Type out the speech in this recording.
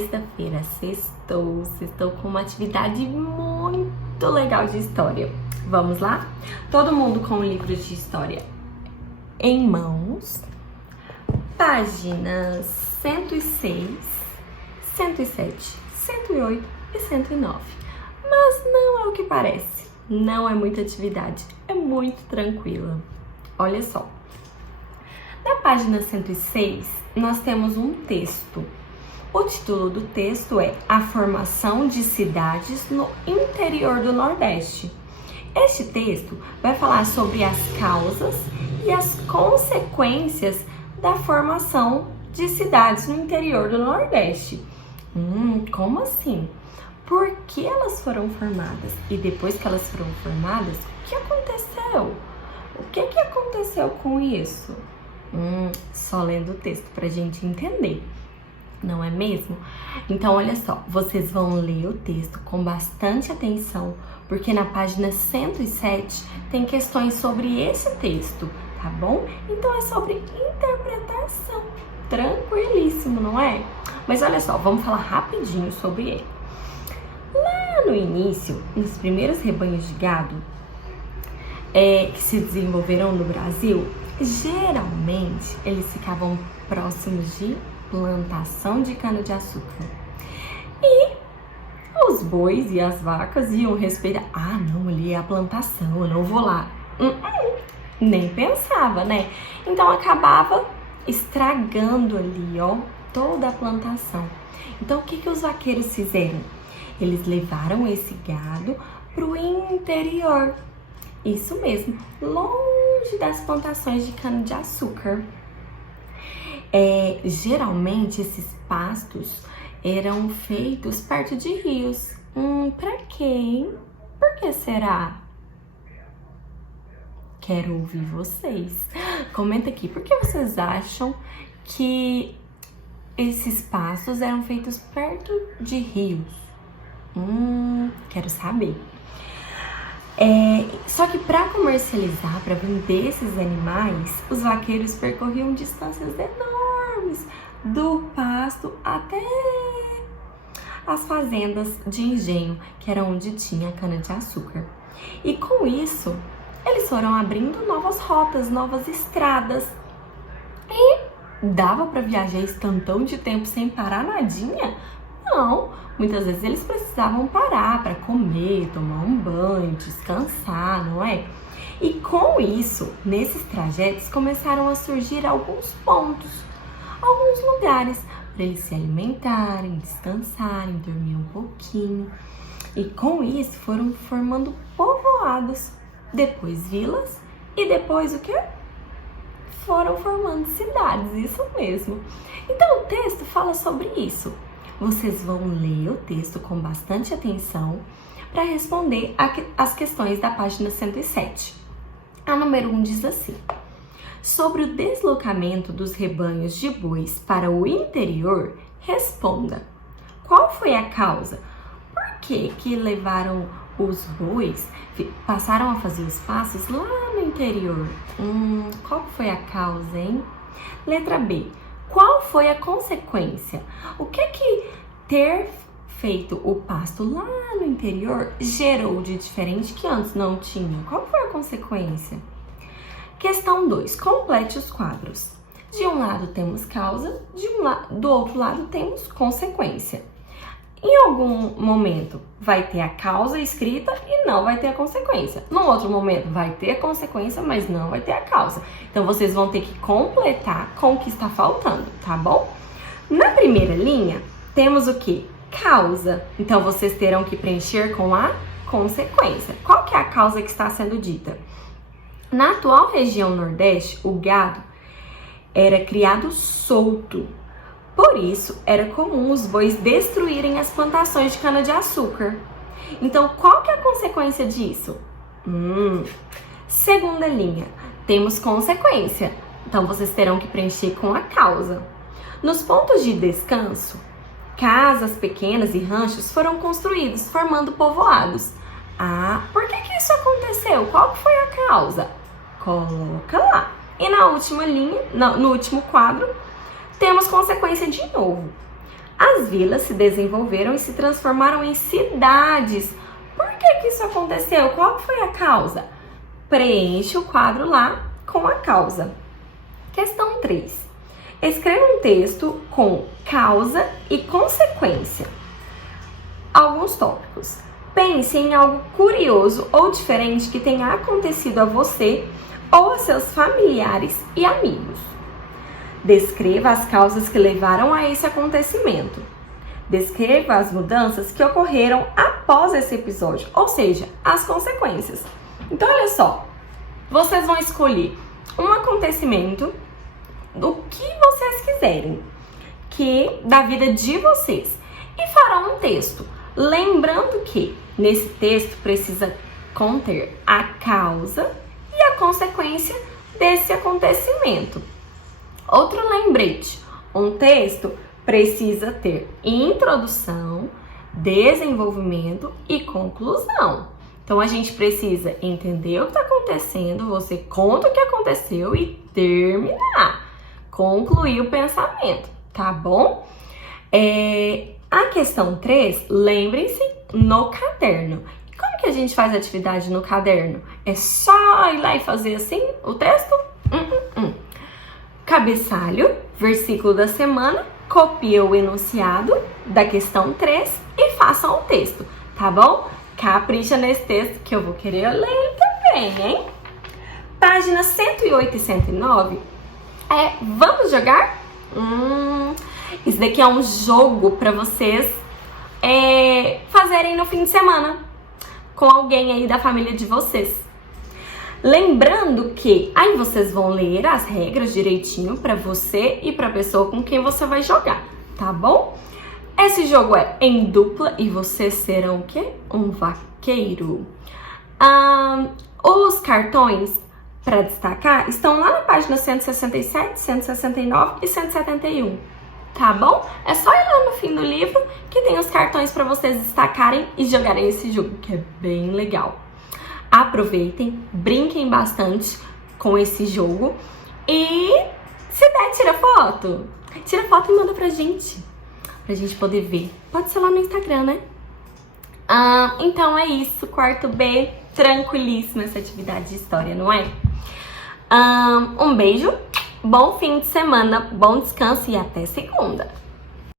sexta-feira, sextou com uma atividade muito legal de história. Vamos lá? Todo mundo com o livro de história em mãos, páginas 106, 107, 108 e 109. Mas não é o que parece, não é muita atividade, é muito tranquila. Olha só, na página 106 nós temos um texto. O título do texto é A Formação de Cidades no Interior do Nordeste. Este texto vai falar sobre as causas e as consequências da formação de cidades no interior do Nordeste. Como assim? Por que elas foram formadas? E depois que elas foram formadas, o que aconteceu? O que aconteceu com isso? Só lendo o texto pra gente entender, não é mesmo? Então, olha só, vocês vão ler o texto com bastante atenção, porque na página 107 tem questões sobre esse texto, tá bom? Então é sobre interpretação, tranquilíssimo, não é? Mas olha só, vamos falar rapidinho sobre ele. Lá no início, nos primeiros rebanhos de gado que se desenvolveram no Brasil, geralmente eles ficavam próximos de plantação de cana-de-açúcar. E os bois e as vacas iam respeitar. Não, ali é a plantação, eu não vou lá. Nem pensava, né? Então acabava estragando ali, ó, toda a plantação. Então o que os vaqueiros fizeram? Eles levaram esse gado pro interior. Isso mesmo, longe das plantações de cana-de-açúcar. Geralmente esses pastos eram feitos perto de rios. Pra quê, hein? Por que será? Quero ouvir vocês. Comenta aqui, por que vocês acham que esses pastos eram feitos perto de rios? Quero saber. Só que para comercializar, para vender esses animais, os vaqueiros percorriam distâncias enormes do pasto até as fazendas de engenho, que era onde tinha cana-de-açúcar. E com isso, eles foram abrindo novas rotas, novas estradas. E dava para viajar esse tantão de tempo sem parar nadinha? Não, muitas vezes eles precisavam parar para comer, tomar um banho, descansar, não é? E com isso, nesses trajetos começaram a surgir alguns pontos, alguns lugares para eles se alimentarem, descansarem, dormir um pouquinho. E com isso foram formando povoados, depois vilas e depois o quê? Foram formando cidades, isso mesmo. Então o texto fala sobre isso. Vocês vão ler o texto com bastante atenção para responder as questões da página 107. A número 1 diz assim: sobre o deslocamento dos rebanhos de bois para o interior, responda. Qual foi a causa? Por que levaram os bois, passaram a fazer os passos lá no interior? Qual foi a causa, hein? Letra B. Qual foi a consequência? O que ter feito o pasto lá no interior gerou de diferente que antes não tinha? Qual foi a consequência? Questão 2. Complete os quadros. De um lado temos causa, do outro lado temos consequência. Em algum momento vai ter a causa escrita e não vai ter a consequência. No outro momento vai ter a consequência, mas não vai ter a causa. Então vocês vão ter que completar com o que está faltando, tá bom? Na primeira linha temos o que? Causa. Então vocês terão que preencher com a consequência. Qual que é a causa que está sendo dita? Na atual região Nordeste, o gado era criado solto. Por isso, era comum os bois destruírem as plantações de cana-de-açúcar. Então, qual que é a consequência disso? Segunda linha, temos consequência. Então, vocês terão que preencher com a causa. Nos pontos de descanso, casas pequenas e ranchos foram construídos, formando povoados. Por que isso aconteceu? Qual que foi a causa? Coloca lá. E na última linha, no último quadro, temos consequência de novo. As vilas se desenvolveram e se transformaram em cidades. Por que isso aconteceu? Qual foi a causa? Preencha o quadro lá com a causa. Questão 3. Escreva um texto com causa e consequência. Alguns tópicos. Pense em algo curioso ou diferente que tenha acontecido a você ou a seus familiares e amigos. Descreva as causas que levaram a esse acontecimento. Descreva as mudanças que ocorreram após esse episódio, ou seja, as consequências. Então, olha só, vocês vão escolher um acontecimento do que vocês quiserem, da vida de vocês, e farão um texto. Lembrando que nesse texto precisa conter a causa e a consequência desse acontecimento. Outro lembrete: um texto precisa ter introdução, desenvolvimento e conclusão. Então a gente precisa entender o que está acontecendo, você conta o que aconteceu e terminar, concluir o pensamento, tá bom? A questão 3, lembrem-se, no caderno. E como que a gente faz atividade no caderno? É só ir lá e fazer assim o texto? Cabeçalho, versículo da semana, copia o enunciado da questão 3 e façam o texto, tá bom? Capricha nesse texto que eu vou querer ler ele também, hein? Páginas 108 e 109 vamos jogar? Isso daqui é um jogo para vocês fazerem no fim de semana com alguém aí da família de vocês. Lembrando que aí vocês vão ler as regras direitinho para você e para a pessoa com quem você vai jogar, tá bom? Esse jogo é em dupla e vocês serão o quê? Um vaqueiro. Os cartões para destacar estão lá na página 167, 169 e 171, tá bom? É só ir lá no fim do livro que tem os cartões para vocês destacarem e jogarem esse jogo, que é bem legal. Aproveitem, brinquem bastante com esse jogo e se der, tira foto. Tira foto e manda pra gente poder ver. Pode ser lá no Instagram, né? Então é isso, quarto B, tranquilíssima essa atividade de história, não é? Um beijo, bom fim de semana, bom descanso e até segunda.